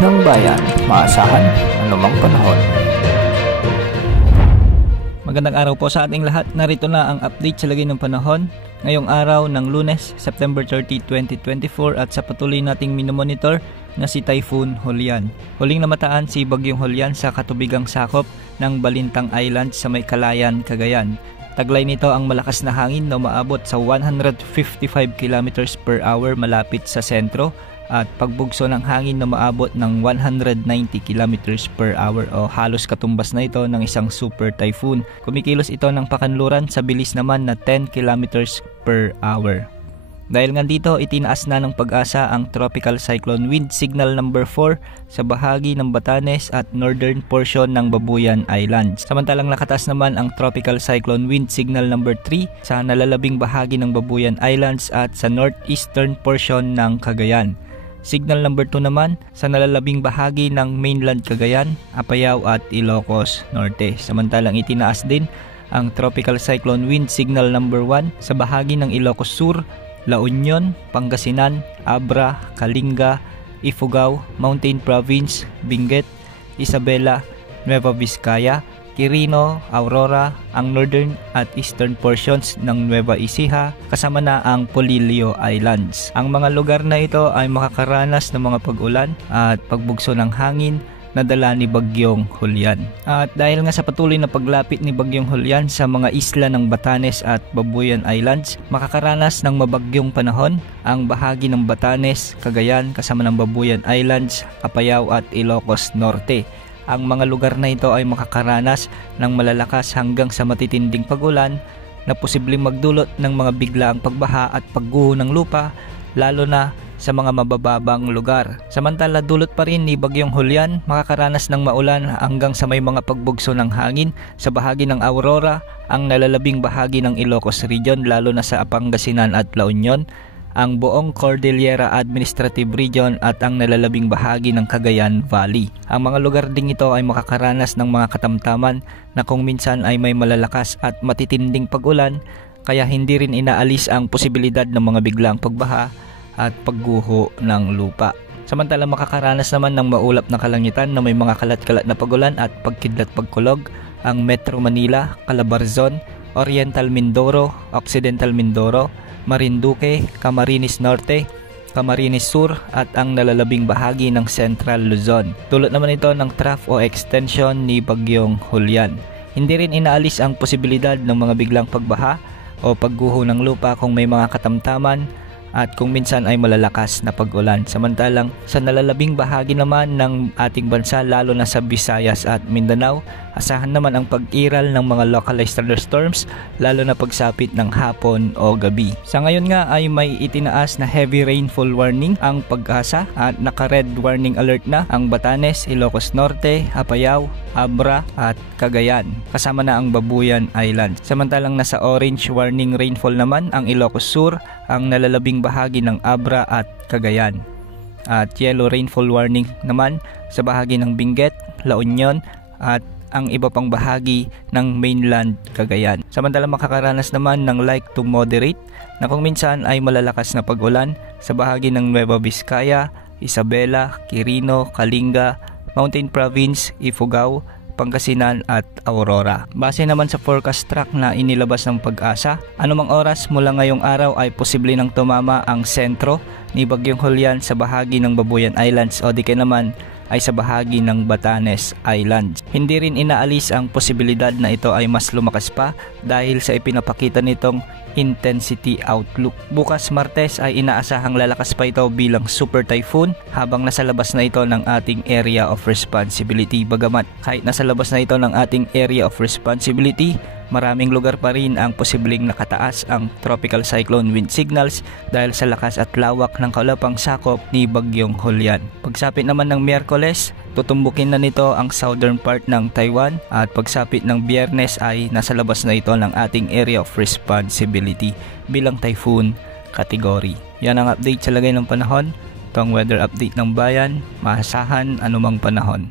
ng bayan, maasahan anumang panahon. Magandang araw po sa ating lahat. Narito na ang update sa lagay ng panahon ngayong araw ng Lunes, September 30, 2024 at sa patuloy nating minomonitor na si Typhoon Julian. Huling namataan si Bagyong Julian sa katubigang sakop ng Balintang Island sa may Calayan, Cagayan. Taglay nito ang malakas na hangin na umaabot sa 155 km per hour malapit sa sentro at pagbugso ng hangin na maabot ng 190 km per hour o halos katumbas na ito ng isang super typhoon. Kumikilos ito ng pakanluran sa bilis naman na 10 km per hour. Dahil nga dito, itinaas na ng Pag-asa ang Tropical Cyclone Wind Signal number 4 sa bahagi ng Batanes at northern portion ng Babuyan Islands. Samantalang nakataas naman ang Tropical Cyclone Wind Signal number 3 sa nalalabing bahagi ng Babuyan Islands at sa northeastern portion ng Cagayan. Signal number 2 naman sa nalalabing bahagi ng mainland Cagayan, Apayao at Ilocos Norte. Samantalang itinaas din ang Tropical Cyclone Wind Signal number 1 sa bahagi ng Ilocos Sur, La Union, Pangasinan, Abra, Kalinga, Ifugao, Mountain Province, Benguet, Isabela, Nueva Vizcaya, Quirino, Aurora, ang northern at eastern portions ng Nueva Ecija, kasama na ang Polillo Islands. Ang mga lugar na ito ay makakaranas ng mga pag-ulan at pagbugso ng hangin na dala ni Bagyong Julian. At dahil nga sa patuloy na paglapit ni Bagyong Julian sa mga isla ng Batanes at Babuyan Islands, makakaranas ng mabagyong panahon ang bahagi ng Batanes, Cagayan, kasama ng Babuyan Islands, Apayao at Ilocos Norte. Ang mga lugar na ito ay makakaranas ng malalakas hanggang sa matitinding pag-ulan na posibleng magdulot ng mga biglaang pagbaha at pagguho ng lupa, lalo na sa mga mabababang lugar. Samantala, dulot pa rin ni Bagyong Julian, makakaranas ng maulan hanggang sa may mga pagbugso ng hangin sa bahagi ng Aurora, ang nalalabing bahagi ng Ilocos Region, lalo na sa Pangasinan at La Union, ang buong Cordillera Administrative Region at ang nalalabing bahagi ng Cagayan Valley. Ang mga lugar ding ito ay makakaranas ng mga katamtaman na kung minsan ay may malalakas at matitinding pag-ulan, kaya hindi rin inaalis ang posibilidad ng mga biglang pagbaha at pagguho ng lupa. Samantala, makakaranas naman ng maulap na kalangitan na may mga kalat-kalat na pag-ulan at pagkidlat-pagkulog ang Metro Manila, Calabarzon, Oriental Mindoro, Occidental Mindoro, Marinduque, Camarines Norte, Camarines Sur at ang nalalabing bahagi ng Central Luzon. Dulot naman ito ng trough o extension ni Bagyong Julian. Hindi rin inaalis ang posibilidad ng mga biglang pagbaha o pagguho ng lupa kung may mga katamtaman at kung minsan ay malalakas na pag-ulan. Samantalang sa nalalabing bahagi naman ng ating bansa, lalo na sa Visayas at Mindanao, asahan naman ang pag-iral ng mga localized thunderstorms, lalo na pagsapit ng hapon o gabi. Sa ngayon nga ay may itinaas na heavy rainfall warning ang Pag-asa at naka-red warning alert na ang Batanes, Ilocos Norte, Apayao, Abra at Cagayan, kasama na ang Babuyan Island. Samantalang nasa orange warning rainfall naman ang Ilocos Sur, ang nalalabing bahagi ng Abra at Cagayan. At yellow rainfall warning naman sa bahagi ng Benguet, La Union at ang iba pang bahagi ng mainland Cagayan. Samantalang makakaranas naman ng light to moderate na kung minsan ay malalakas na pag-ulan sa bahagi ng Nueva Vizcaya, Isabela, Quirino, Kalinga, Mountain Province, Ifugao, Pangasinan at Aurora. Base naman sa forecast track na inilabas ng Pag-asa, anumang oras mula ngayong araw ay posible nang tumama ang sentro ni Bagyong Julian sa bahagi ng Babuyan Islands o di kaya naman ay sa bahagi ng Batanes Islands. Hindi rin inaalis ang posibilidad na ito ay mas lumakas pa dahil sa ipinapakita nitong intensity outlook. Bukas Martes ay inaasahang lalakas pa ito bilang super typhoon habang nasa labas na ito ng ating area of responsibility. Bagamat kahit nasa labas na ito ng ating area of responsibility, maraming lugar pa rin ang posibleng nakataas ang tropical cyclone wind signals dahil sa lakas at lawak ng kaulapang sakop ni Bagyong Julian. Pagsapit naman ng Miyerkules, tutumbukin na nito ang southern part ng Taiwan at pagsapit ng Biyernes ay nasa labas na ito ng ating area of responsibility bilang typhoon category. Yan ang update sa lagay ng panahon. Ito ang weather update ng bayan, maasahan anumang panahon.